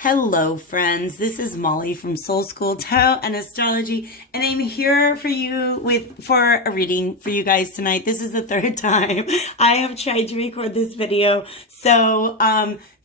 Hello friends, this is Molly from Soul School Tarot and Astrology, and I'm here for you for a reading for you guys tonight. This is the third time I have tried to record this video, so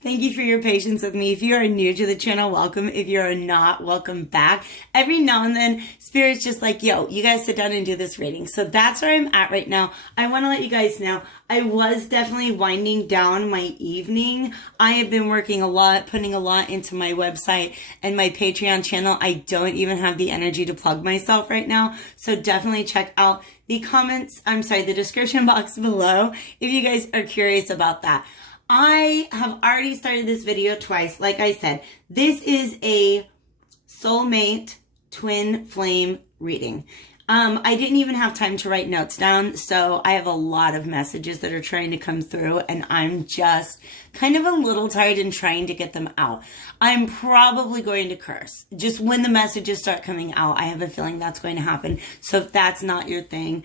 thank you for your patience with me. If you are new to the channel, welcome. If you're not, welcome back. Every now and then, Spirit's just like, yo, you guys sit down and do this reading. So that's where I'm at right now. I want to let you guys know, I was definitely winding down my evening. I have been working a lot, putting a lot into my website and my Patreon channel. I don't even have the energy to plug myself right now. So definitely check out the the description box below if you guys are curious about that. I have already started this video twice. Like I said, this is a soulmate twin flame reading. I didn't even have time to write notes down, so I have a lot of messages that are trying to come through, and I'm just kind of a little tired and trying to get them out. I'm probably going to curse. Just when the messages start coming out, I have a feeling that's going to happen. So if that's not your thing,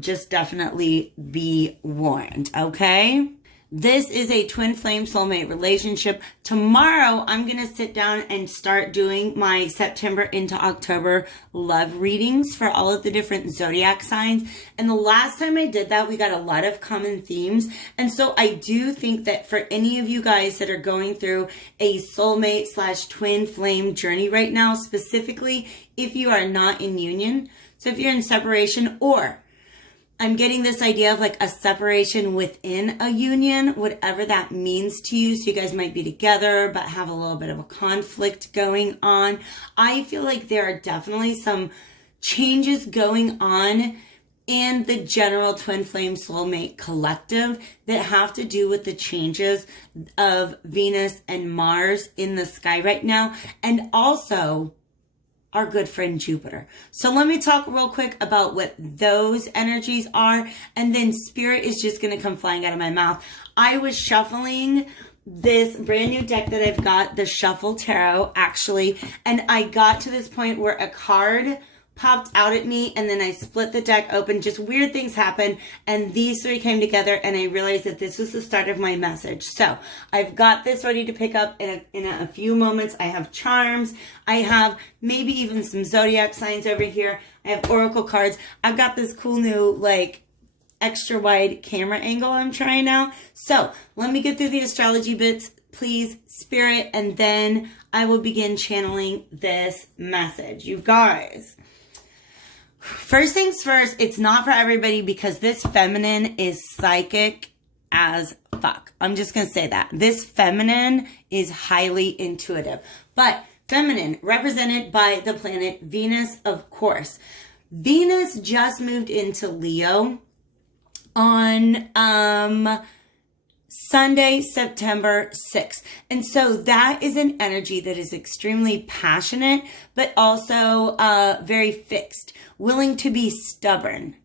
just definitely be warned, okay? This is a twin flame soulmate relationship. Tomorrow, I'm going to sit down and start doing my September into October love readings for all of the different zodiac signs. And the last time I did that, we got a lot of common themes. And so I do think that for any of you guys that are going through a soulmate / twin flame journey right now, specifically if you are not in union, so if you're in separation, or I'm getting this idea of like a separation within a union, whatever that means to you. So you guys might be together, but have a little bit of a conflict going on. I feel like there are definitely some changes going on in the general twin flame soulmate collective that have to do with the changes of Venus and Mars in the sky right now. And also our good friend Jupiter. So let me talk real quick about what those energies are, and then Spirit is just going to come flying out of my mouth. I was shuffling this brand new deck that I've got, the Shuffle Tarot, actually, and I got to this point where a card popped out at me, and then I split the deck open. Just weird things happened, and these three came together, and I realized that this was the start of my message. So I've got this ready to pick up in a few moments. I have charms. I have maybe even some zodiac signs over here. I have oracle cards. I've got this cool new, like, extra wide camera angle I'm trying out. So let me get through the astrology bits, please, Spirit, and then I will begin channeling this message. You guys, first things first, it's not for everybody because this feminine is psychic as fuck. I'm just going to say that. This feminine is highly intuitive. But feminine, represented by the planet Venus, of course. Venus just moved into Leo on Sunday, September 6th. And so that is an energy that is extremely passionate, but also very fixed, willing to be stubborn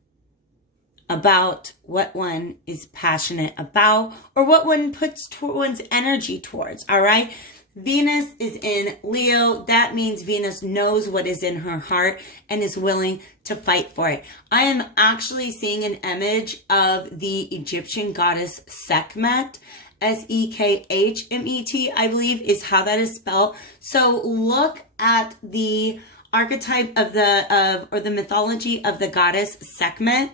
about what one is passionate about or what one puts one's energy towards, all right? Venus is in Leo. That means Venus knows what is in her heart and is willing to fight for it. I am actually seeing an image of the Egyptian goddess Sekhmet, Sekhmet, I believe is how that is spelled. So look at the archetype of the mythology of the goddess Sekhmet.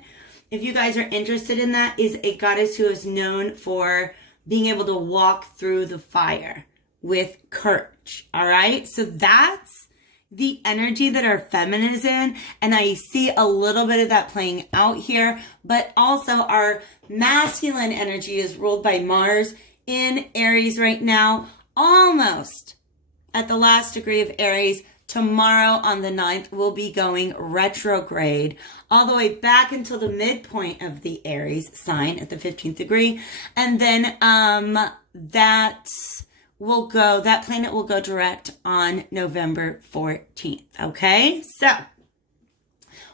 If you guys are interested in that, is a goddess who is known for being able to walk through the fire with courage. All right. So that's the energy that our feminine is in. And I see a little bit of that playing out here, but also our masculine energy is ruled by Mars in Aries right now, almost at the last degree of Aries. Tomorrow on the 9th, we'll be going retrograde all the way back until the midpoint of the Aries sign at the 15th degree. And then that planet will go direct on November 14th. Okay, so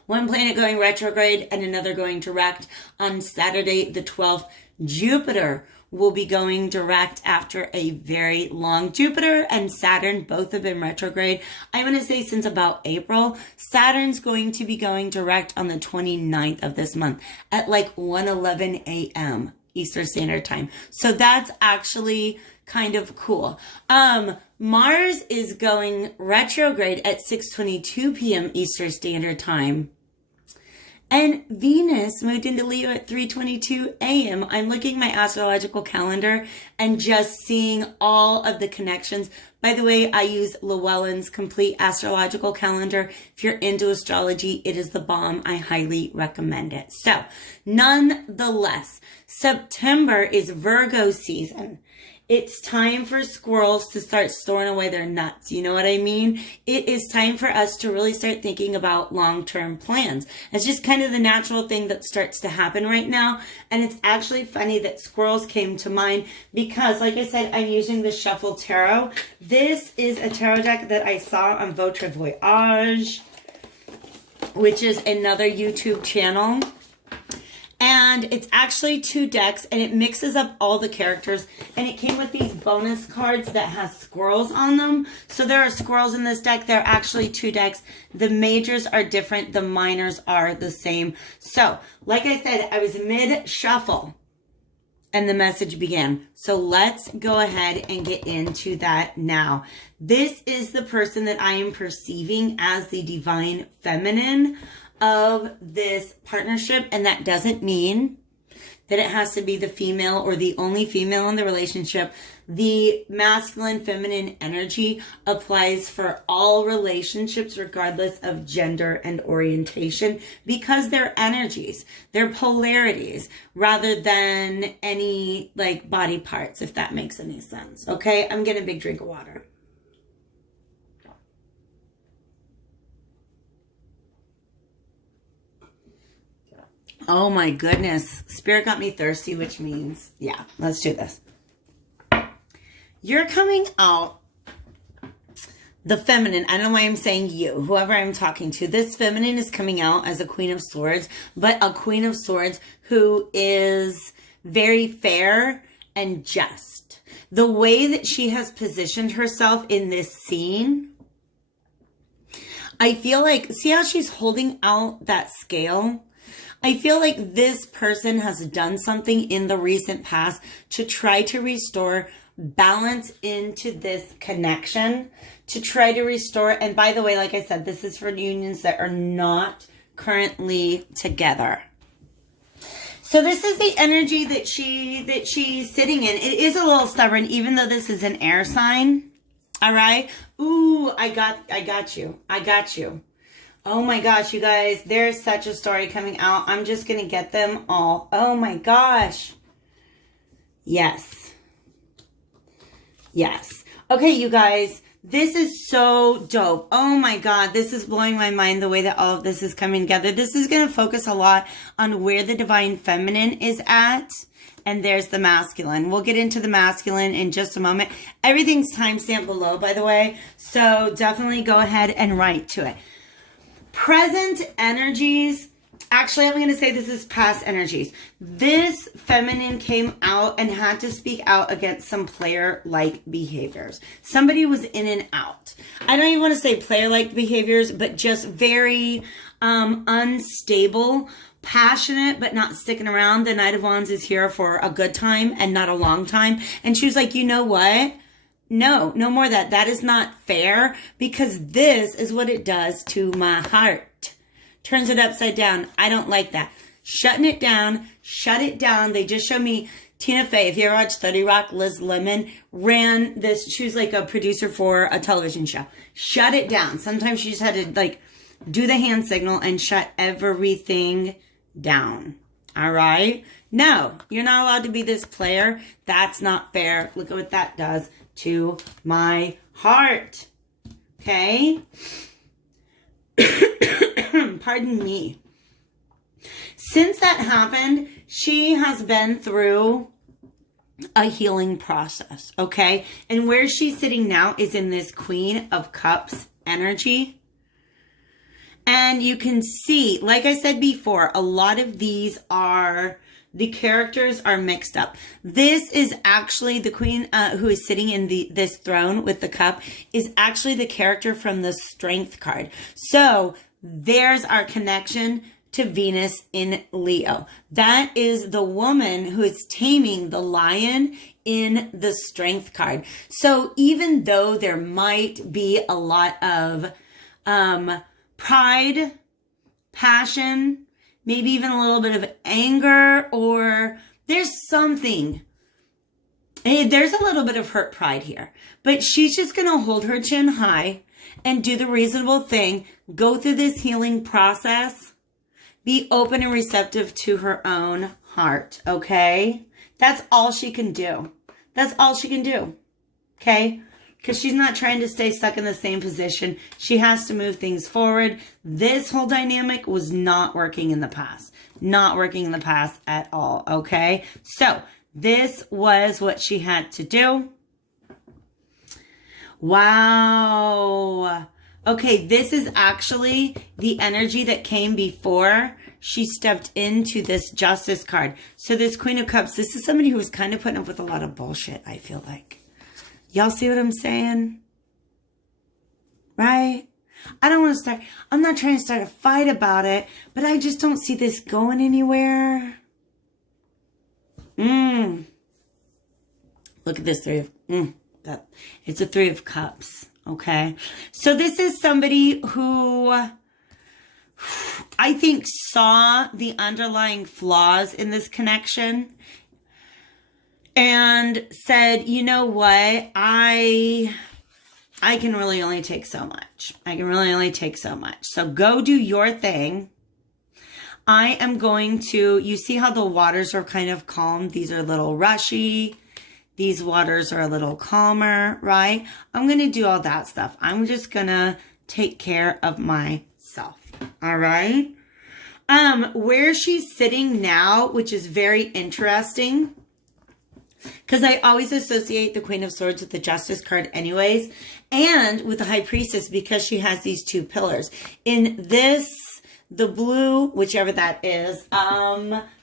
one planet going retrograde and another going direct on Saturday the 12th. Jupiter will be going direct after a very long. Jupiter and Saturn both have been retrograde, I'm going to say, since about April. Saturn's going to be going direct on the 29th of this month at like 1:11 a.m. Eastern Standard Time. So that's actually kind of cool. Mars is going retrograde at 6:22 p.m. Eastern Standard Time. And Venus moved into Leo at 3:22 a.m. I'm looking at my astrological calendar and just seeing all of the connections. By the way, I use Llewellyn's complete astrological calendar. If you're into astrology, it is the bomb. I highly recommend it. So, nonetheless, September is Virgo season. It's time for squirrels to start storing away their nuts. You know what I mean? It is time for us to really start thinking about long-term plans. It's just kind of the natural thing that starts to happen right now. And it's actually funny that squirrels came to mind because, like I said, I'm using the Shuffle Tarot. This is a tarot deck that I saw on Votre Voyage, which is another YouTube channel. And it's actually 2 decks, and it mixes up all the characters. And it came with these bonus cards that has squirrels on them. So there are squirrels in this deck. There are actually 2 decks. The majors are different. The minors are the same. So, like I said, I was mid-shuffle, and the message began. So let's go ahead and get into that now. This is the person that I am perceiving as the divine feminine of this partnership, and that doesn't mean that it has to be the female or the only female in the relationship. The masculine feminine energy applies for all relationships regardless of gender and orientation because they're energies, they're polarities rather than any like body parts, if that makes any sense. Okay, I'm getting a big drink of water. Oh my goodness. Spirit got me thirsty, which means, yeah, let's do this. You're coming out, the feminine. I don't know why I'm saying you, whoever I'm talking to. This feminine is coming out as a Queen of Swords, but a Queen of Swords who is very fair and just. The way that she has positioned herself in this scene, I feel like, see how she's holding out that scale? I feel like this person has done something in the recent past to try to restore balance into this connection, to try to restore. And by the way, like I said, this is for unions that are not currently together. So this is the energy that she's sitting in. It is a little stubborn, even though this is an air sign. All right. Ooh, I got you. I got you. Oh my gosh, you guys, there's such a story coming out. I'm just going to get them all. Oh my gosh. Yes. Yes. Okay, you guys, this is so dope. Oh my God, this is blowing my mind the way that all of this is coming together. This is going to focus a lot on where the divine feminine is at. And there's the masculine. We'll get into the masculine in just a moment. Everything's timestamped below, by the way. So definitely go ahead and write to it. Present energies, actually I'm going to say this is past energies. This feminine came out and had to speak out against some player-like behaviors. Somebody was in and out. I don't even want to say player-like behaviors, but just very unstable, passionate, but not sticking around. The Knight of Wands is here for a good time and not a long time. And she was like, you know what? No more of that. That is not fair because this is what it does to my heart. Turns it upside down. I don't like that. Shutting it down. Shut it down. They just showed me Tina Fey. If you ever watched 30 Rock, Liz Lemon ran this. She was like a producer for a television show. Shut it down. Sometimes she just had to like do the hand signal and shut everything down. All right. No, you're not allowed to be this player. That's not fair. Look at what that does to my heart. Okay? Pardon me. Since that happened, she has been through a healing process, okay? And where she's sitting now is in this Queen of Cups energy. And you can see, like I said before, a lot of these are... the characters are mixed up. This is actually the queen who is sitting in this throne with the cup is actually the character from the Strength card. So there's our connection to Venus in Leo. That is the woman who is taming the lion in the Strength card. So even though there might be a lot of pride, passion, maybe even a little bit of anger, or there's something. There's a little bit of hurt pride here. But she's just going to hold her chin high and do the reasonable thing. Go through this healing process. Be open and receptive to her own heart, okay? That's all she can do. That's all she can do, okay? Because she's not trying to stay stuck in the same position. She has to move things forward. This whole dynamic was not working in the past. Not working in the past at all, okay? So this was what she had to do. Wow. Okay, this is actually the energy that came before she stepped into this Justice card. So this Queen of Cups, this is somebody who was kind of putting up with a lot of bullshit, I feel like. Y'all see what I'm saying? Right? I don't want to start, I'm not trying to start a fight about it, but I just don't see this going anywhere. Look at this it's a Three of Cups. Okay. So this is somebody who I think saw the underlying flaws in this connection and said, you know what? I can really only take so much. I can really only take so much. So go do your thing. I am going to, you see how the waters are kind of calm? These are a little rushy. These waters are a little calmer, right? I'm going to do all that stuff. I'm just going to take care of myself. All right. Where she's sitting now, which is very interesting, because I always associate the Queen of Swords with the Justice card anyways, and with the High Priestess because she has these two pillars. In this, the blue, whichever that is,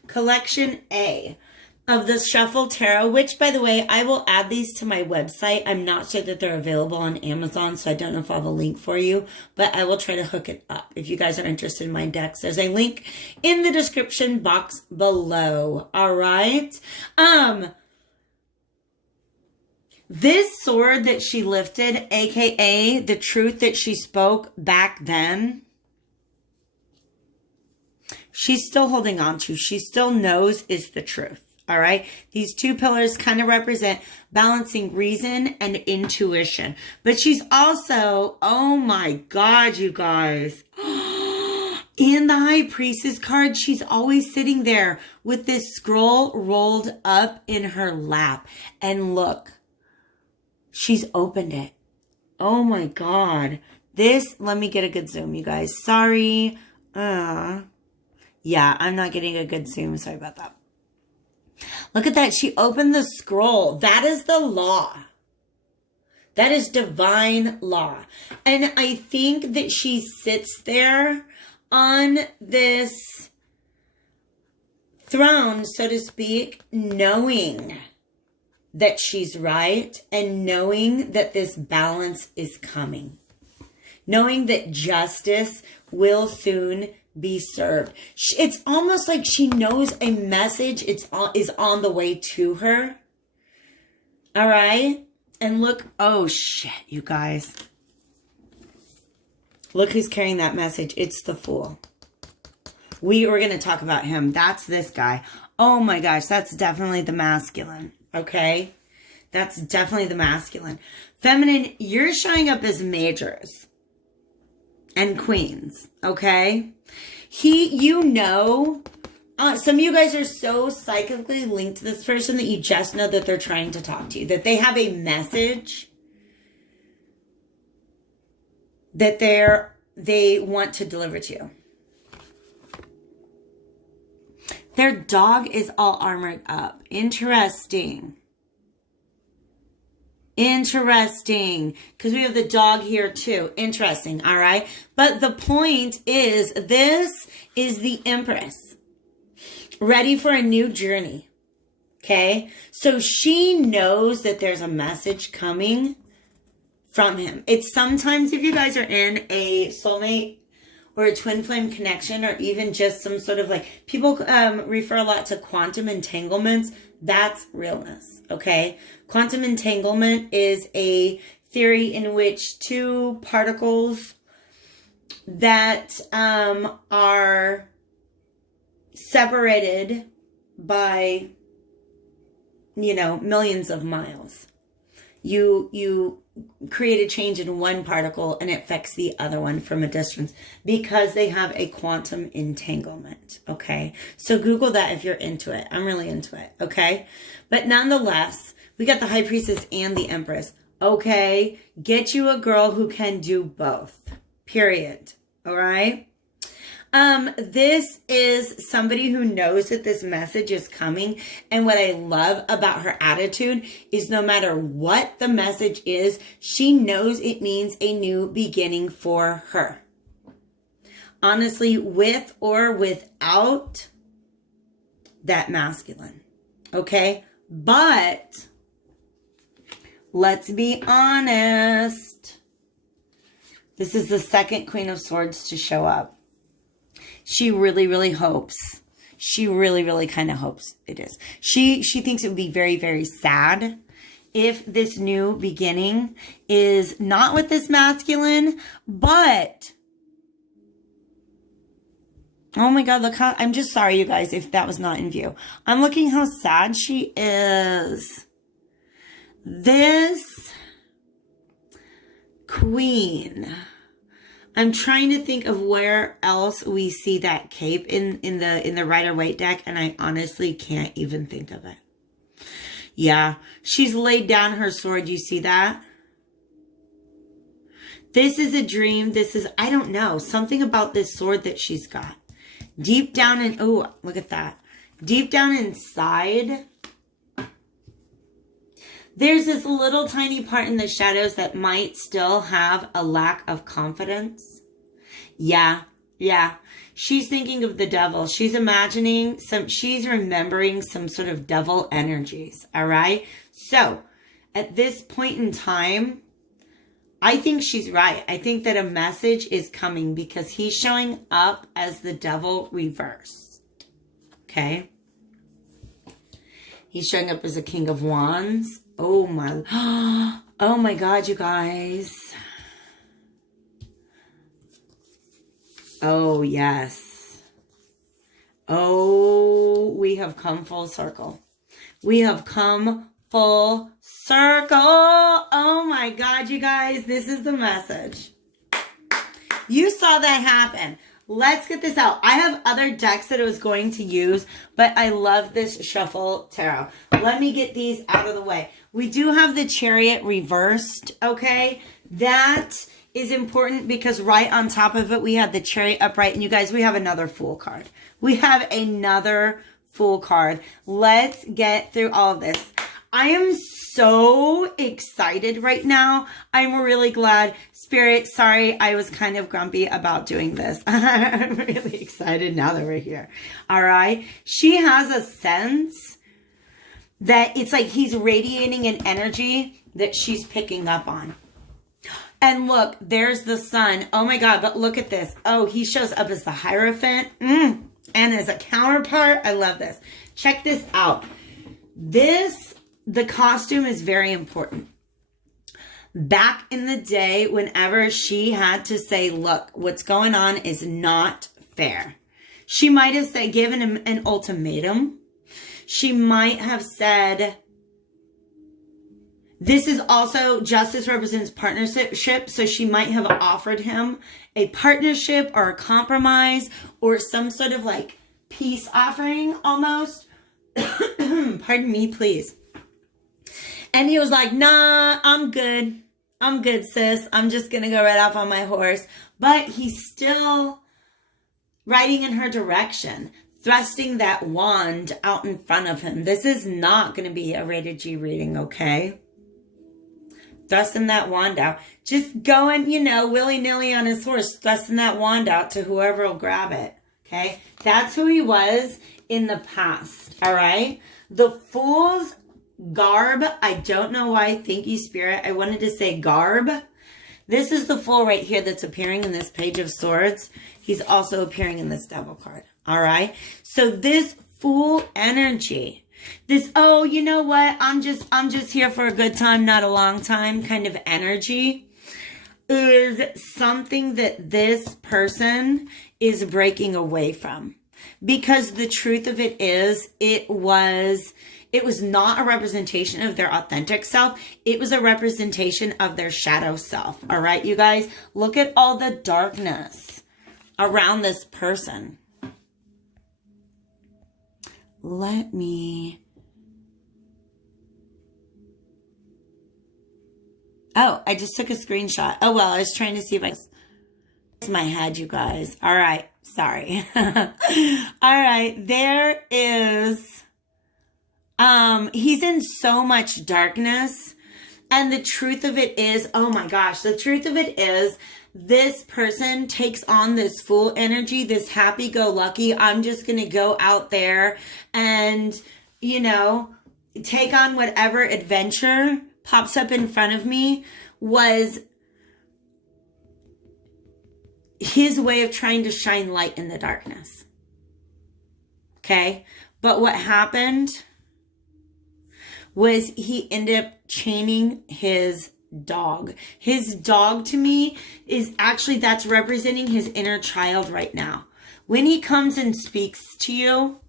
collection A of the Shuffle Tarot, which, by the way, I will add these to my website. I'm not sure that they're available on Amazon, so I don't know if I'll have a link for you, but I will try to hook it up if you guys are interested in my decks. There's a link in the description box below. All right. This sword that she lifted, aka the truth that she spoke back then, she's still holding on to. She still knows is the truth. All right. These two pillars kind of represent balancing reason and intuition. But she's also, oh my God, you guys. In the High Priestess card, she's always sitting there with this scroll rolled up in her lap. And look, she's opened it. Oh my God. This, let me get a good zoom, you guys. Sorry. Yeah, I'm not getting a good zoom. Sorry about that. Look at that. She opened the scroll. That is the law. That is divine law. And I think that she sits there on this throne, so to speak, knowing that she's right and knowing that this balance is coming. Knowing that justice will soon be served. It's almost like she knows a message is on the way to her. All right. And look, oh shit, you guys. Look who's carrying that message. It's the Fool. We were going to talk about him. That's this guy. Oh my gosh, that's definitely the masculine. Okay. That's definitely the masculine. Feminine, you're showing up as majors and queens. Okay. You know, some of you guys are so psychically linked to this person that you just know that they're trying to talk to you, that they have a message that they want to deliver to you. Their dog is all armored up. Interesting. Interesting. Because we have the dog here too. Interesting. All right. But the point is, this is the Empress. Ready for a new journey. Okay. So she knows that there's a message coming from him. It's sometimes if you guys are in a soulmate or a twin flame connection, or even just some sort of like, people refer a lot to quantum entanglements. That's realness, okay? Quantum entanglement is a theory in which two particles that are separated by, you know, millions of miles. You create a change in one particle and it affects the other one from a distance because they have a quantum entanglement, okay? So Google that if you're into it. I'm really into it, okay? But nonetheless, we got the High Priestess and the Empress, okay? Get you a girl who can do both, period, all right? This is somebody who knows that this message is coming. And what I love about her attitude is no matter what the message is, she knows it means a new beginning for her. Honestly, with or without that masculine. Okay? But let's be honest. This is the second Queen of Swords to show up. She really, really hopes. She really, really kind of hopes it is. She thinks it would be very, very sad if this new beginning is not with this masculine, but oh my God, look how, I'm just sorry, you guys, if that was not in view. I'm looking how sad she is. This queen, I'm trying to think of where else we see that cape in the Rider-Waite deck, and I honestly can't even think of it. Yeah, she's laid down her sword. You see that? This is a dream. This is, I don't know, something about this sword that she's got. Deep down in, oh, look at that. Deep down inside, there's this little tiny part in the shadows that might still have a lack of confidence. Yeah. She's thinking of the devil. She's imagining she's remembering some sort of devil energies. All right. So at this point in time, I think she's right. I think that a message is coming because he's showing up as the devil reversed. Okay. He's showing up as a King of Wands. Oh my God, you guys. Oh, yes. Oh, we have come full circle. We have come full circle. Oh my God, you guys, this is the message. You saw that happen. Let's get this out. I have other decks that I was going to use, but I love this Shuffle Tarot. Let me get these out of the way. We do have the Chariot reversed, okay? That is important because right on top of it, we have the Chariot upright. And you guys, we have another Fool card. We have another Fool card. Let's get through all of this. I am so excited right now. I'm really glad. Spirit, sorry, I was kind of grumpy about doing this. I'm really excited now that we're here. All right. She has a sense that it's like he's radiating an energy that she's picking up on. And look, there's the sun. Oh my God, but look at this. Oh, he shows up as the Hierophant. And as a counterpart. I love this. Check this out. The costume is very important. Back in the day, whenever she had to say, look, what's going on is not fair. She might have said, given him an ultimatum. She might have said, this is also, justice represents partnership. So she might have offered him a partnership or a compromise or some sort of like peace offering almost. Pardon me, please. And he was like, nah, I'm good. I'm good, sis. I'm just going to go right off on my horse. But he's still riding in her direction, thrusting that wand out in front of him. This is not going to be a rated G reading, okay? Thrusting that wand out. Just going, you know, willy-nilly on his horse, thrusting that wand out to whoever will grab it, okay? That's who he was in the past, all right? The Fool's garb, I don't know why. Thank you, Spirit. I wanted to say garb. This is the Fool right here that's appearing in this Page of Swords. He's also appearing in this Devil card. All right. So this Fool energy, this, oh, you know what? I'm just here for a good time, not a long time kind of energy, is something that this person is breaking away from. Because the truth of it is, it was not a representation of their authentic self. It was a representation of their shadow self. All right, you guys, look at all the darkness around this person. Let me... Oh, I just took a screenshot. Oh, well, I was trying to see if I... It's my head, you guys. All right. Sorry. All right. There is... he's in so much darkness. And the truth of it is... Oh, my gosh. The truth of it is... This person takes on this Fool energy, this happy-go-lucky, I'm just going to go out there and, you know, take on whatever adventure pops up in front of me, was his way of trying to shine light in the darkness. Okay? But what happened was he ended up chaining his dog. His dog, to me, is actually, that's representing his inner child right now. When he comes and speaks to you,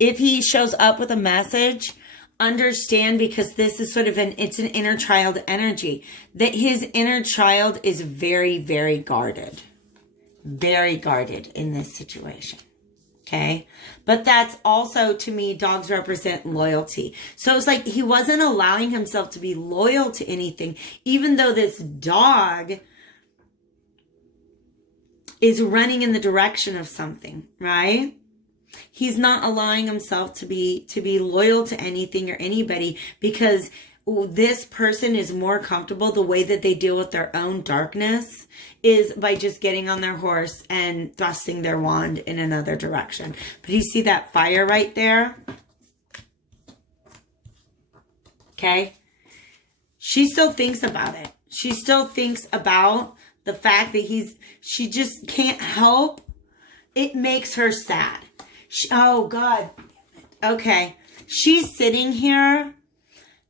if he shows up with a message, understand, because this is sort of it's an inner child energy, that his inner child is very, very guarded. Very guarded in this situation. Okay. But that's also, to me, dogs represent loyalty. So it's like he wasn't allowing himself to be loyal to anything, even though this dog is running in the direction of something, right? He's not allowing himself to be loyal to anything or anybody, because this person is more comfortable. The way that they deal with their own darkness is by just getting on their horse and thrusting their wand in another direction. But you see that fire right there? Okay. She still thinks about it. She still thinks about the fact that she just can't help. It makes her sad. Oh God. Okay. She's sitting here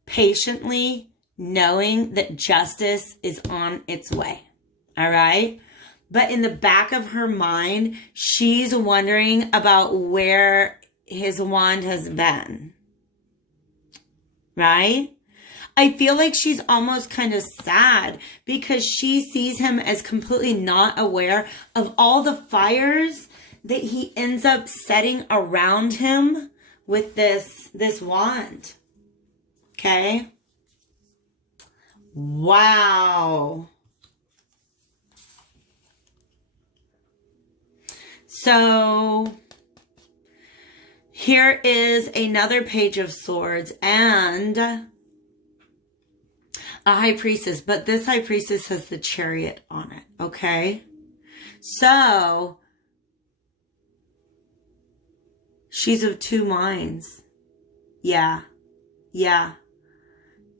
patiently knowing that justice is on its way. All right. But in the back of her mind, she's wondering about where his wand has been. Right? I feel like she's almost kind of sad because she sees him as completely not aware of all the fires that he ends up setting around him with this wand. Okay. Wow. So here is another Page of Swords and a High Priestess, but this High Priestess has the Chariot on it. Okay. So she's of two minds. Yeah. Yeah.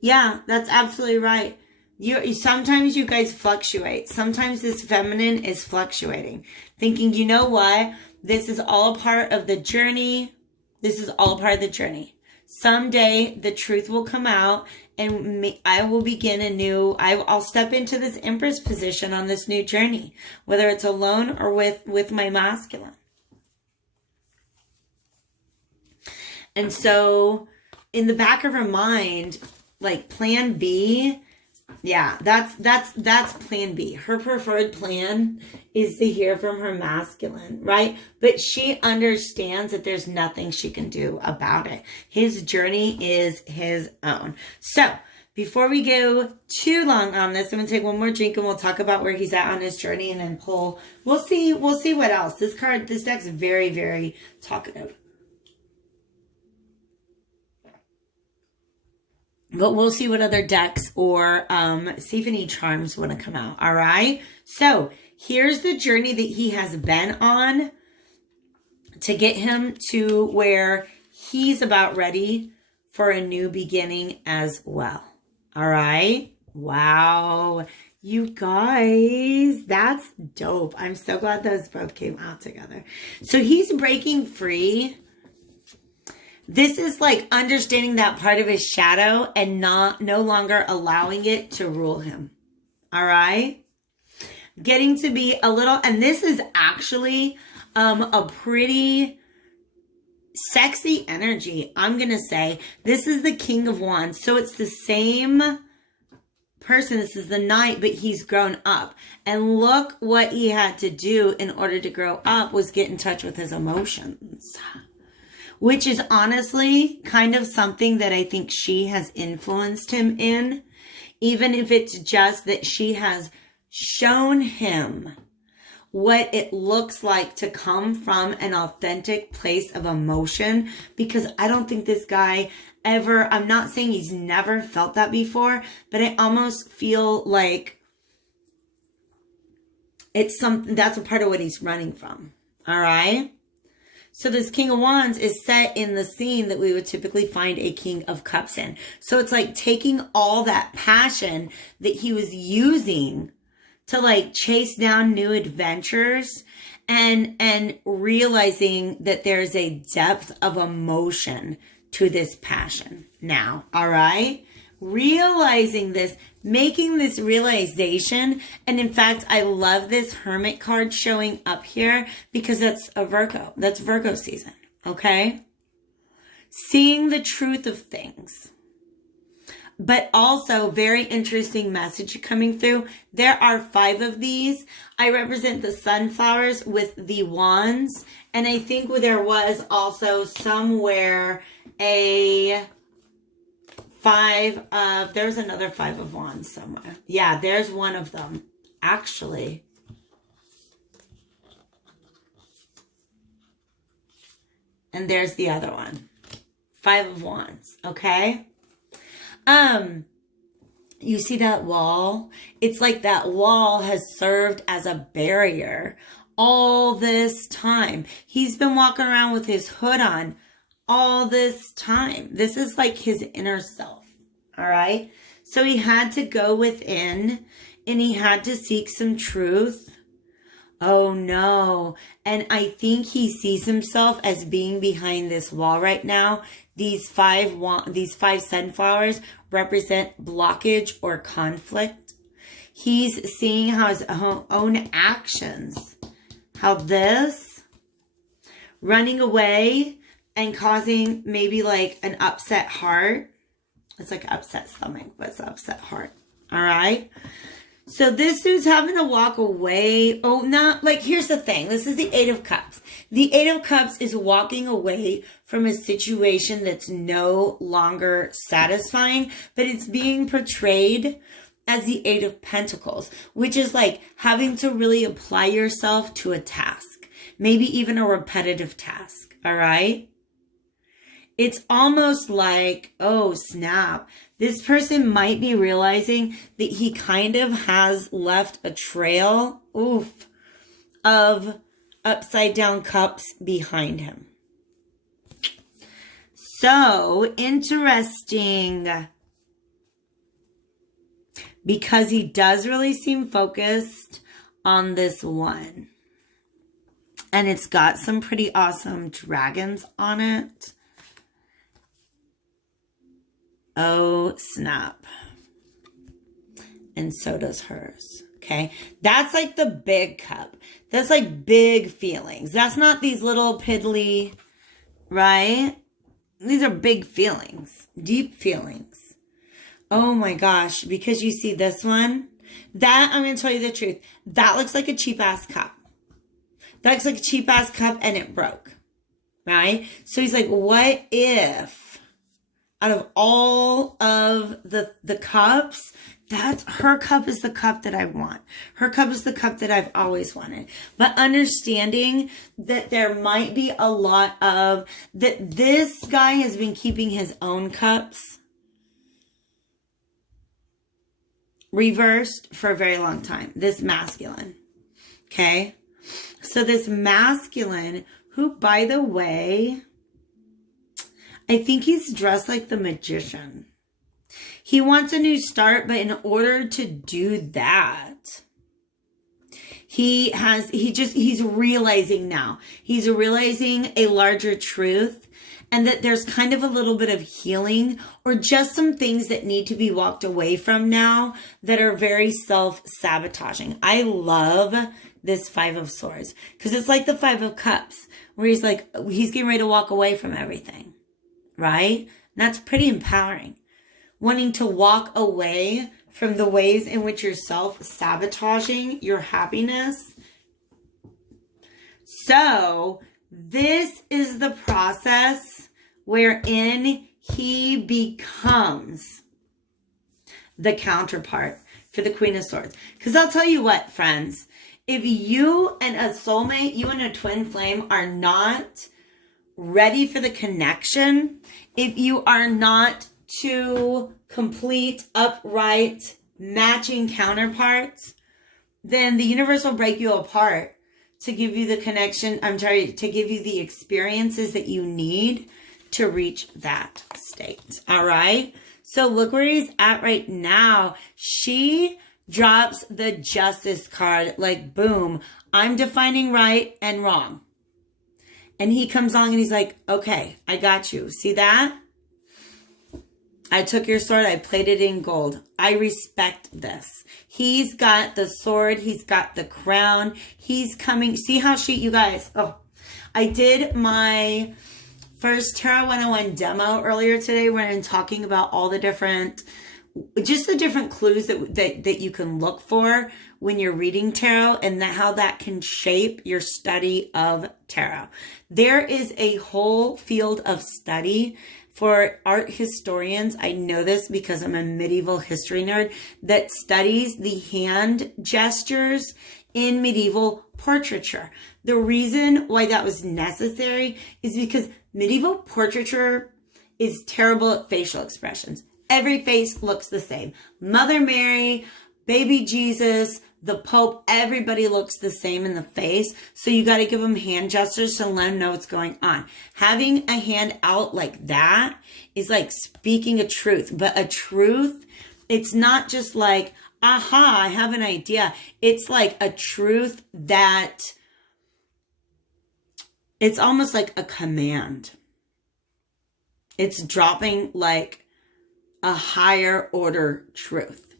Yeah, that's absolutely right. Sometimes you guys fluctuate. Sometimes this feminine is fluctuating. Thinking, you know what? This is all a part of the journey. This is all a part of the journey. Someday the truth will come out and I will begin I'll step into this Empress position on this new journey. Whether it's alone or with my masculine. And so in the back of her mind, like plan B, yeah, that's plan B. Her preferred plan is to hear from her masculine, right? But she understands that there's nothing she can do about it. His journey is his own. So before we go too long on this, I'm going to take one more drink and we'll talk about where he's at on his journey and then pull. We'll see what else. This deck's very, very talkative. But we'll see what other decks or see if any charms want to come out. All right. So here's the journey that he has been on to get him to where he's about ready for a new beginning as well. All right. Wow. You guys, that's dope. I'm so glad those both came out together. So he's breaking free. This is like understanding that part of his shadow and no longer allowing it to rule him. All right? Getting to be a little, and this is actually a pretty sexy energy, I'm going to say. This is the King of Wands. So it's the same person. This is the Knight, but he's grown up. And look what he had to do in order to grow up was get in touch with his emotions. Which is honestly kind of something that I think she has influenced him in. Even if it's just that she has shown him what it looks like to come from an authentic place of emotion. Because I don't think this guy ever, I'm not saying he's never felt that before, but I almost feel like it's something, that's a part of what he's running from. All right? So this King of Wands is set in the scene that we would typically find a King of Cups in. So it's like taking all that passion that he was using to like chase down new adventures and realizing that there's a depth of emotion to this passion now. All right? Realizing this, making this realization. And in fact, I love this Hermit card showing up here because that's a Virgo. That's Virgo season. Okay? Seeing the truth of things. But also very interesting message coming through. There are 5 of these. I represent the sunflowers with the wands. And I think there was also somewhere a 5 of, there's another 5 of wands somewhere. Yeah, there's one of them, actually. And there's the other one. 5 of wands, okay? You see that wall? It's like that wall has served as a barrier all this time. He's been walking around with his hood on all this time. This is like his inner self. All right. So he had to go within and he had to seek some truth. Oh no. And I think he sees himself as being behind this wall right now. These 5 sunflowers represent blockage or conflict. He's seeing how his own actions, how this running away and causing maybe like an upset heart. It's like upset stomach, but it's upset heart. All right. So this dude's having to walk away. Oh, not like, here's the thing. This is the 8 of Cups. The 8 of Cups is walking away from a situation that's no longer satisfying, but it's being portrayed as the 8 of Pentacles, which is like having to really apply yourself to a task, maybe even a repetitive task. All right. It's almost like, oh, snap. This person might be realizing that he kind of has left a trail, of upside down cups behind him. So interesting. Because he does really seem focused on this one. And it's got some pretty awesome dragons on it. Oh, snap. And so does hers. Okay. That's like the big cup. That's like big feelings. That's not these little piddly, right? These are big feelings. Deep feelings. Oh my gosh. Because you see this one. That, I'm going to tell you the truth. That looks like a cheap ass cup. That looks like a cheap ass cup and it broke. Right? So he's like, what if out of all of the cups, that's her cup is the cup that I want. Her cup is the cup that I've always wanted. But understanding that there might be a lot of, that this guy has been keeping his own cups reversed for a very long time. This masculine. Okay? So this masculine, who, by the way, I think he's dressed like the magician. He wants a new start, but in order to do that, he's realizing now. He's realizing a larger truth, and that there's kind of a little bit of healing or just some things that need to be walked away from now that are very self-sabotaging. I love this Five of Swords because it's like the Five of Cups where he's getting ready to walk away from everything, right? And that's pretty empowering. Wanting to walk away from the ways in which you're self-sabotaging your happiness. So this is the process wherein he becomes the counterpart for the Queen of Swords. Because I'll tell you what, friends, if you and a soulmate, you and a twin flame are not ready for the connection, if you are not two complete, upright, matching counterparts, then the universe will break you apart to give you the connection, to give you the experiences that you need to reach that state. All right. So look where he's at right now. She drops the Justice card, like, boom, I'm defining right and wrong. And he comes along and he's like, okay, I got you. See that? I took your sword. I plated it in gold. I respect this. He's got the sword. He's got the crown. He's coming. See how you guys, I did my first Tarot 101 demo earlier today when I'm talking about all the different, just the different clues that you can look for when you're reading tarot, and how that can shape your study of tarot. There is a whole field of study for art historians. I know this because I'm a medieval history nerd that studies the hand gestures in medieval portraiture. The reason why that was necessary is because medieval portraiture is terrible at facial expressions. Every face looks the same. Mother Mary, baby Jesus, the Pope, everybody looks the same in the face. So you got to give them hand gestures to let them know what's going on. Having a hand out like that is like speaking a truth. But a truth, it's not just like, aha, I have an idea. It's like a truth that it's almost like a command. It's dropping like a higher order truth.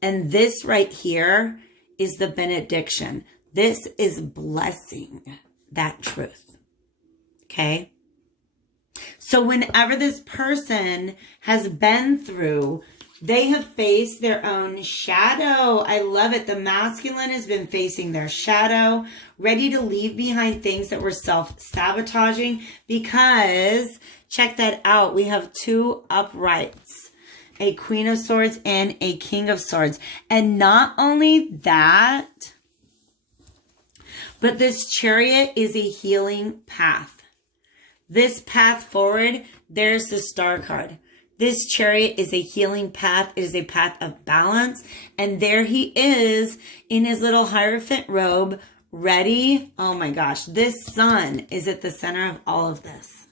And this right here is the benediction. This is blessing that truth. Okay? So whenever this person has been through, they have faced their own shadow. I love it. The masculine has been facing their shadow, ready to leave behind things that were self-sabotaging, because check that out. We have two uprights, a Queen of Swords and a King of Swords. And not only that, but this Chariot is a healing path. This path forward, there's the Star card. This Chariot is a healing path. It is a path of balance. And there he is in his little Hierophant robe, ready. Oh my gosh, this sun is at the center of all of this.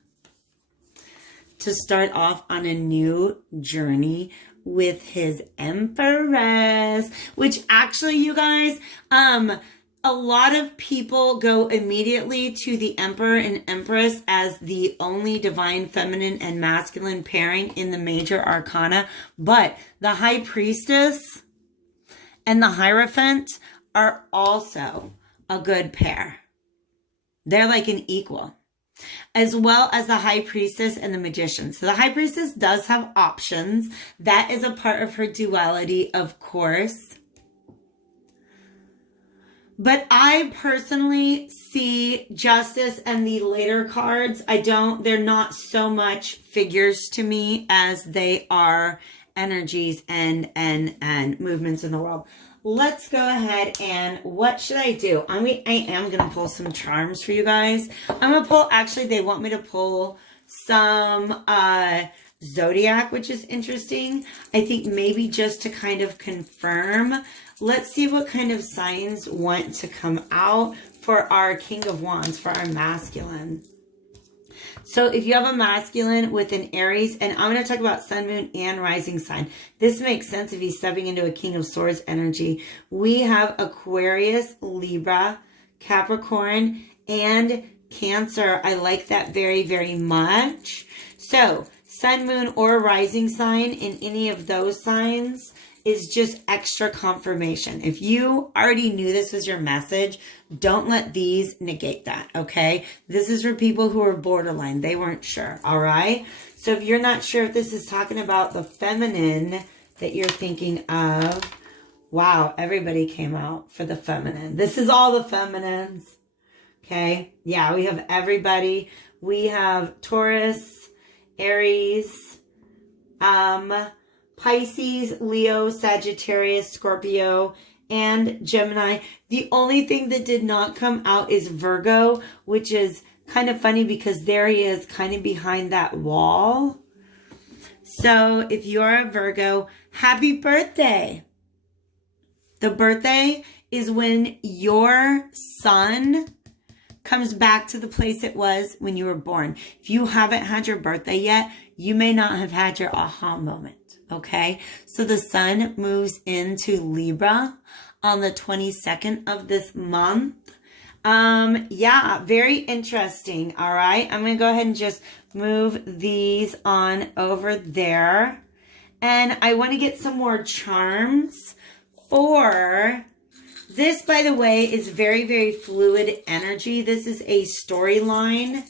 To start off on a new journey with his Empress, which actually, you guys, a lot of people go immediately to the Emperor and Empress as the only divine feminine and masculine pairing in the major arcana, but the High Priestess and the Hierophant are also a good pair. They're like an equal, as well as the High Priestess and the Magician. So the High Priestess does have options. That is a part of her duality, of course. But I personally see Justice and the later cards. They're not so much figures to me as they are energies and movements in the world. Let's go ahead and what should I do? I am going to pull some charms for you guys. I'm going to pull, actually, they want me to pull some Zodiac, which is interesting. I think maybe just to kind of confirm. Let's see what kind of signs want to come out for our King of Wands, for our masculine. So if you have a masculine with an Aries, and I'm going to talk about sun, moon, and rising sign. This makes sense if he's stepping into a King of Swords energy. We have Aquarius, Libra, Capricorn, and Cancer. I like that very, very much. So sun, moon, or rising sign in any of those signs is just extra confirmation. If you already knew this was your message, don't let these negate that, okay? This is for people who are borderline. They weren't sure, all right? So if you're not sure if this is talking about the feminine that you're thinking of, wow, everybody came out for the feminine. This is all the feminines, okay? Yeah, we have everybody. We have Taurus, Aries, Pisces, Leo, Sagittarius, Scorpio, and Gemini. The only thing that did not come out is Virgo, which is kind of funny because there he is kind of behind that wall. So if you are a Virgo, happy birthday. The birthday is when your sun comes back to the place it was when you were born. If you haven't had your birthday yet, you may not have had your aha moment. Okay, so the sun moves into Libra on the 22nd of this month. Yeah, very interesting. All right, I'm going to go ahead and just move these on over there. And I want to get some more charms for this, by the way, is very, very fluid energy. This is a storyline.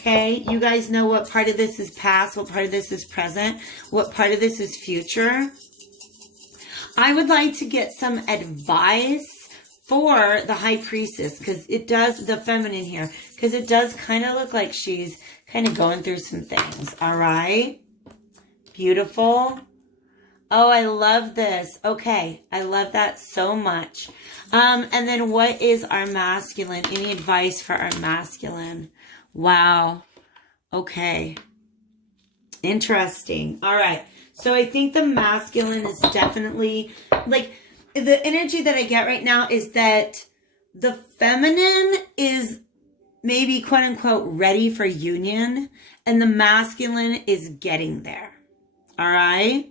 Okay, you guys know what part of this is past, what part of this is present, what part of this is future. I would like to get some advice for the High Priestess, because it does, the feminine here, because it does kind of look like she's kind of going through some things, all right? Beautiful. Oh, I love this. Okay, I love that so much. And then what is our masculine? Any advice for our masculine? Wow. Okay. Interesting. All right. So I think the masculine is definitely, like, the energy that I get right now is that the feminine is maybe quote unquote ready for union, and the masculine is getting there. All right.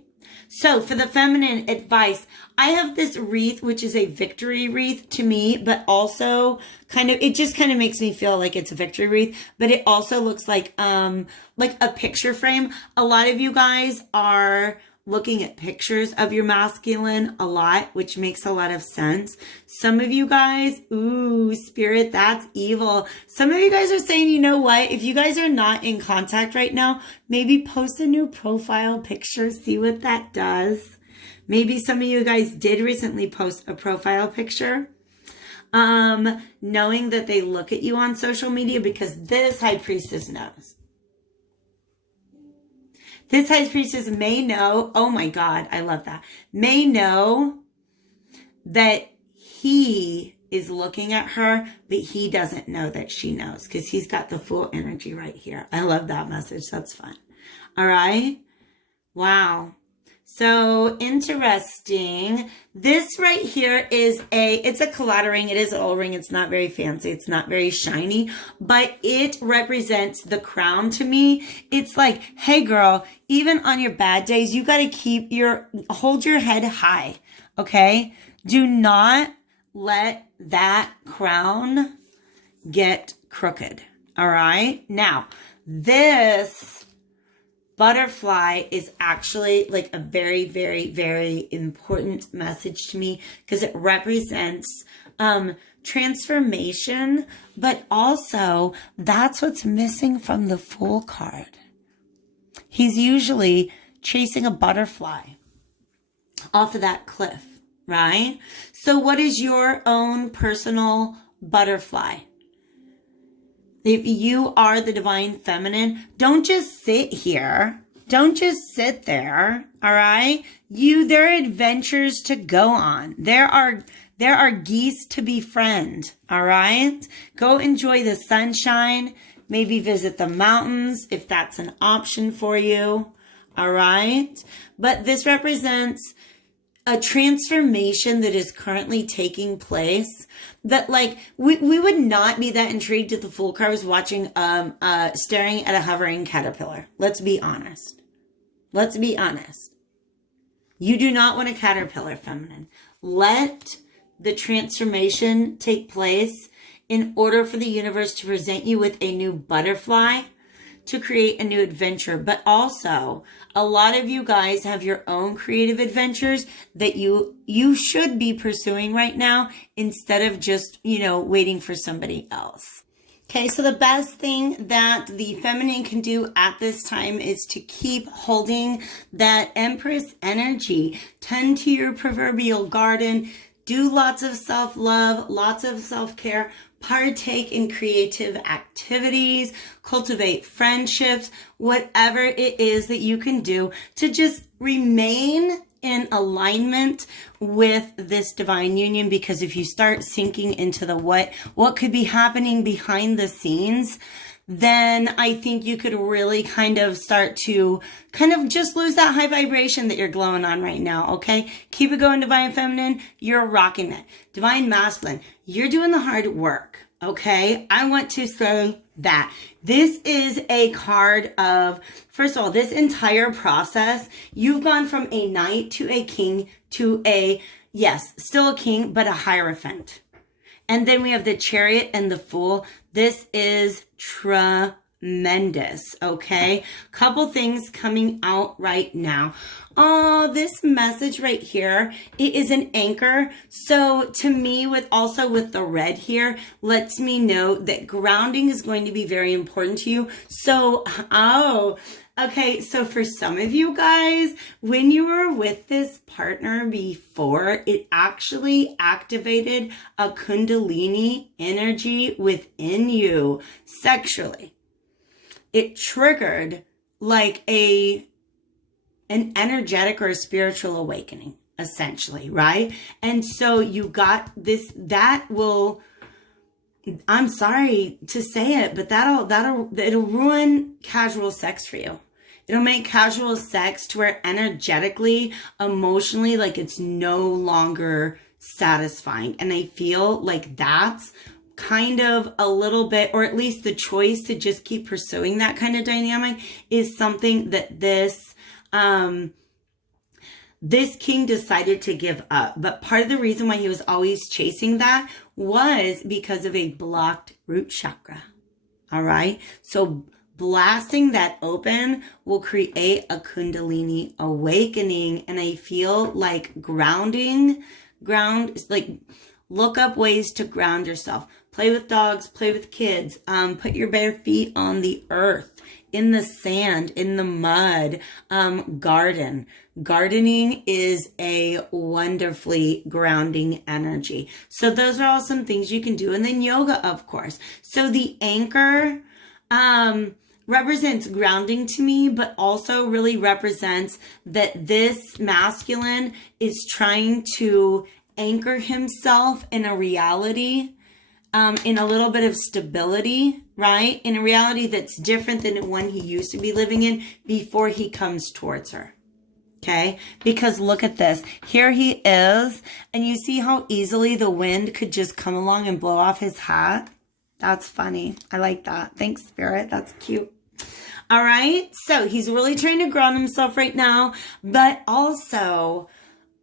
So for the feminine advice, I have this wreath, which is a victory wreath to me, but also kind of, it just kind of makes me feel like it's a victory wreath, but it also looks like a picture frame. A lot of you guys are looking at pictures of your masculine a lot, which makes a lot of sense. Some of you guys, ooh, spirit, that's evil. Some of you guys are saying, you know what? If you guys are not in contact right now, maybe post a new profile picture, see what that does. Maybe some of you guys did recently post a profile picture, knowing that they look at you on social media, because this High Priestess knows. This High Priestess may know, oh my God, I love that, may know that he is looking at her, but he doesn't know that she knows, because he's got the Fool energy right here. I love that message. That's fun. All right. Wow. So interesting. This right here is it's a collada ring. It is an old ring. It's not very fancy. It's not very shiny, but it represents the crown to me. It's like, hey girl, even on your bad days, you got to hold your head high. Okay. Do not let that crown get crooked. All right. Now, this butterfly is actually like a very, very, very important message to me, because it represents transformation, but also that's what's missing from the Fool card. He's usually chasing a butterfly off of that cliff, right? So what is your own personal butterfly? If you are the divine feminine, don't just sit here. Don't just sit there. All right. There are adventures to go on. There are geese to befriend. All right. Go enjoy the sunshine. Maybe visit the mountains if that's an option for you. All right. But this represents a transformation that is currently taking place that like we would not be that intrigued if the Fool card was watching staring at a hovering caterpillar. Let's be honest. Let's be honest. You do not want a caterpillar, feminine. Let the transformation take place in order for the universe to present you with a new butterfly to create a new adventure. But also, a lot of you guys have your own creative adventures that you should be pursuing right now instead of just, waiting for somebody else. Okay, so the best thing that the feminine can do at this time is to keep holding that Empress energy. Tend to your proverbial garden. Do lots of self-love, lots of self-care. Partake in creative activities, cultivate friendships, whatever it is that you can do to just remain in alignment with this divine union. Because if you start sinking into the what could be happening behind the scenes, then I think you could really kind of start to just lose that high vibration that you're glowing on right now, okay? Keep it going, Divine Feminine. You're rocking it. Divine Masculine, you're doing the hard work, okay? I want to say that this is a card of, first of all, this entire process, you've gone from a knight to a king to a, yes, still a king, but a Hierophant. And then we have the Chariot and the Fool. This is tremendous, okay? Couple things coming out right now. Oh, this message right here, it is an anchor. So to me, with the red here, lets me know that grounding is going to be very important to you. So, okay, so for some of you guys, when you were with this partner before, it actually activated a Kundalini energy within you sexually. It triggered like an energetic or a spiritual awakening, essentially, right? And so you got this, I'm sorry to say it, but it'll ruin casual sex for you. It'll make casual sex to where energetically, emotionally, like it's no longer satisfying. And I feel like that's kind of a little bit, or at least the choice to just keep pursuing that kind of dynamic is something that this king decided to give up. But part of the reason why he was always chasing that was because of a blocked root chakra. All right. So blasting that open will create a Kundalini awakening. And I feel like look up ways to ground yourself. Play with dogs, play with kids, put your bare feet on the earth, in the sand, in the mud, garden. Gardening is a wonderfully grounding energy. So those are all some things you can do. And then yoga, of course. So the anchor represents grounding to me, but also really represents that this masculine is trying to anchor himself in a reality, in a little bit of stability, right? In a reality that's different than the one he used to be living in before he comes towards her. Okay? Because look at this. Here he is. And you see how easily the wind could just come along and blow off his hat? That's funny. I like that. Thanks, Spirit. That's cute. All right. So he's really trying to ground himself right now. But also,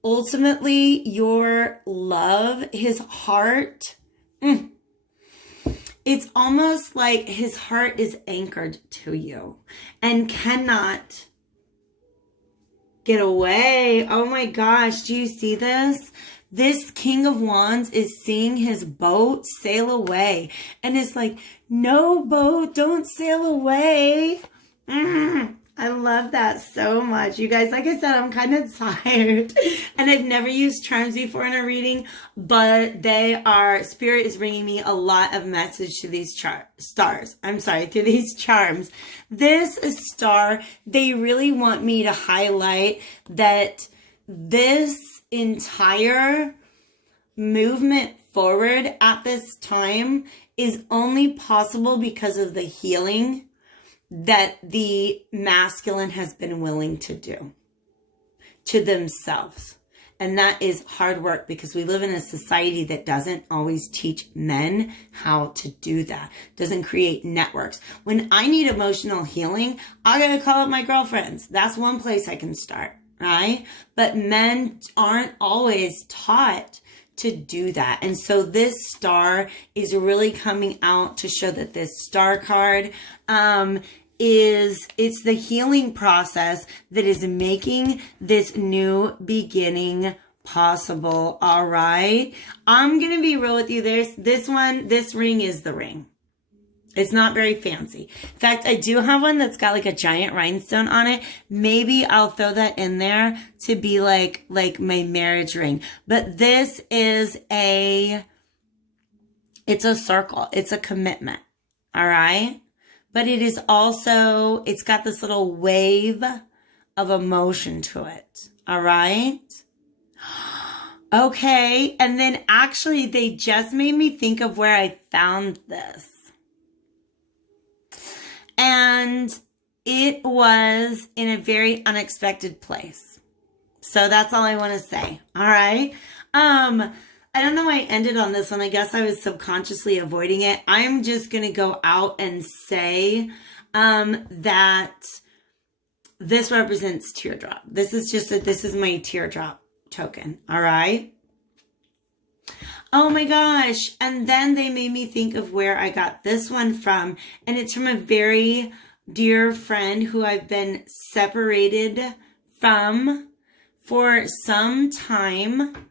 ultimately, your love, his heart, it's almost like his heart is anchored to you and cannot get away. Oh my gosh, do you see this? This King of Wands is seeing his boat sail away and it's like, no boat, don't sail away. I love that so much. You guys, like I said, I'm kind of tired and I've never used charms before in a reading, but Spirit is bringing me a lot of message to these to these charms. This star, they really want me to highlight that this entire movement forward at this time is only possible because of the healing that the masculine has been willing to do to themselves. And that is hard work because we live in a society that doesn't always teach men how to do that, doesn't create networks. When I need emotional healing, I gotta call up my girlfriends. That's one place I can start, right? But men aren't always taught to do that. And so this star is really coming out to show that this star card, it's the healing process that is making this new beginning possible. All right. I'm going to be real with you. This ring is the ring. It's not very fancy. In fact, I do have one that's got like a giant rhinestone on it. Maybe I'll throw that in there to be like my marriage ring. But this is it's a circle. It's a commitment. All right. But it is also, it's got this little wave of emotion to it. All right. Okay. And then actually they just made me think of where I found this. And it was in a very unexpected place. So that's all I want to say. All right. I don't know why I ended on this one. I guess I was subconsciously avoiding it. I'm just going to go out and say that this represents teardrop. This is my teardrop token. All right. Oh my gosh. And then they made me think of where I got this one from. And it's from a very dear friend who I've been separated from for some time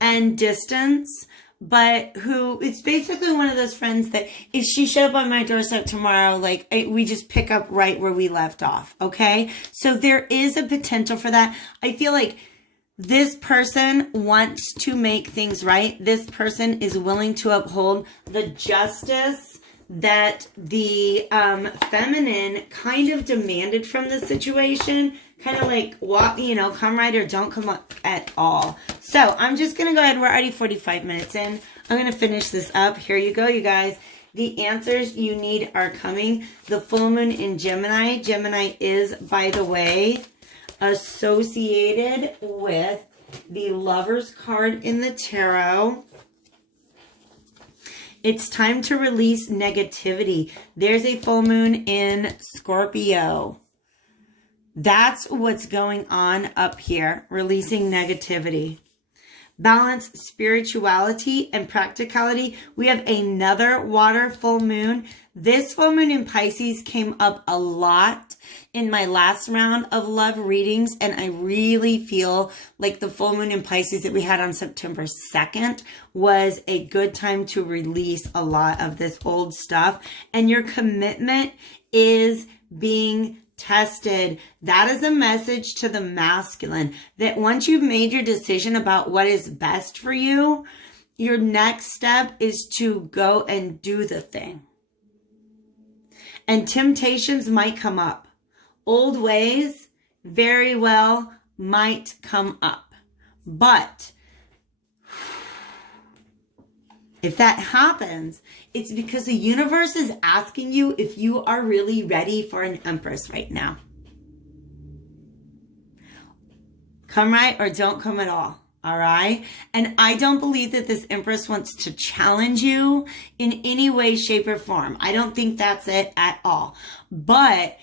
and distance, but who it's basically one of those friends that if she showed up on my doorstep tomorrow, like we just pick up right where we left off. Okay. So there is a potential for that. I feel like this person wants to make things right. This person is willing to uphold the justice that the feminine kind of demanded from the situation. Kind of like, what, come right or don't come at all. So I'm just going to go ahead. We're already 45 minutes in. I'm going to finish this up. Here you go, you guys. The answers you need are coming. The full moon in Gemini. Gemini is, by the way, associated with the Lover's card in the tarot. It's time to release negativity. There's a full moon in Scorpio. That's what's going on up here, releasing negativity. Balance, spirituality, and practicality. We have another water full moon. This full moon in Pisces came up a lot in my last round of love readings, and I really feel like the full moon in Pisces that we had on September 2nd was a good time to release a lot of this old stuff. And your commitment is being tested. That is a message to the masculine that once you've made your decision about what is best for you, your next step is to go and do the thing. And temptations might come up. Old ways very well might come up. But if that happens, it's because the universe is asking you if you are really ready for an Empress right now. Come right or don't come at all. All right. And I don't believe that this Empress wants to challenge you in any way, shape, or form. I don't think that's it at all. But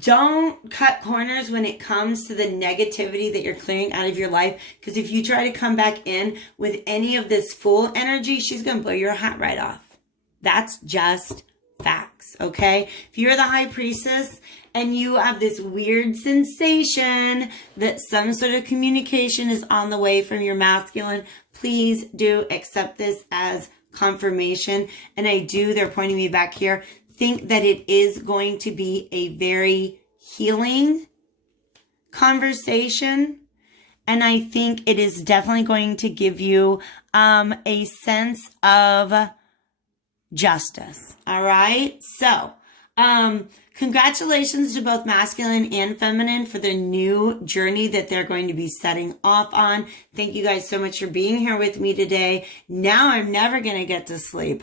don't cut corners when it comes to the negativity that you're clearing out of your life. Because if you try to come back in with any of this Fool energy, she's going to blow your hat right off. That's just facts. Okay. If you're the High Priestess and you have this weird sensation that some sort of communication is on the way from your masculine, please do accept this as confirmation. And they're pointing me back here, think that it is going to be a very healing conversation. And I think it is definitely going to give you a sense of justice. All right. So, congratulations to both masculine and feminine for the new journey that they're going to be setting off on. Thank you guys so much for being here with me today. Now I'm never going to get to sleep.